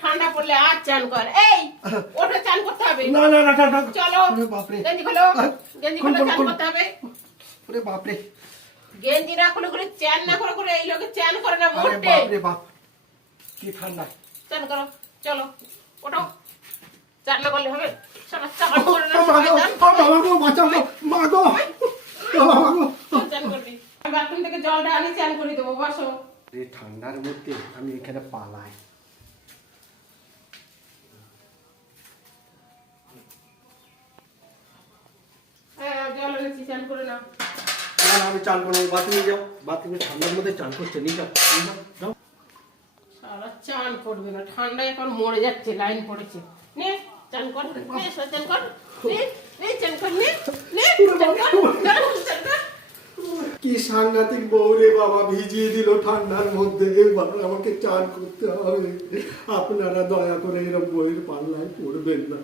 ঠান্ডা পড়লে আর চান কর। এই ওটা চান করতে হবে। না না না না চলো বাপরে গেঞ্জি খোলো, গেঞ্জি খোলো, চান করতে হবে। ওরে বাপরে গেঞ্জি না খুলে খুলে চান না করে করে এই লোকে চান করে না আরে মোটে। বাপরে বাপ কি ঠান্ডা চান করো, চলো ওঠো। চান না করলে হবে? সব চান করে না মা গো বাবা গো বাঁচাও গো মা গো বাবা গো চান করবি। আমি বাথরুম থেকে জলটা আনি চান করে দেবো, বসো। এই ঠান্ডার মধ্যে আমি এখানে পালাই হ্যাঁ জল এনেছি, চান করে নাও। না না, আমি চান করবো বাথরুমে যাও বাথরুমে ঠান্ডার মধ্যে চান করছে নিয়ে যাও যাও সারা চান করবে না, ঠান্ডায় এখন মরে যাচ্ছে, লাইন পড়েছে। নে চান কর, নে চান কর, নে নে চান কর, নে নে চান কর, চান কর। কি সাংঘাতিক বউ রে বাবা, ভিজিয়ে দিল ঠান্ডার মধ্যে। এবার আমাকে চান করতে হবে। আপনারা দয়া করে এরকম বইয়ের পাল্লায় পড়বেন না।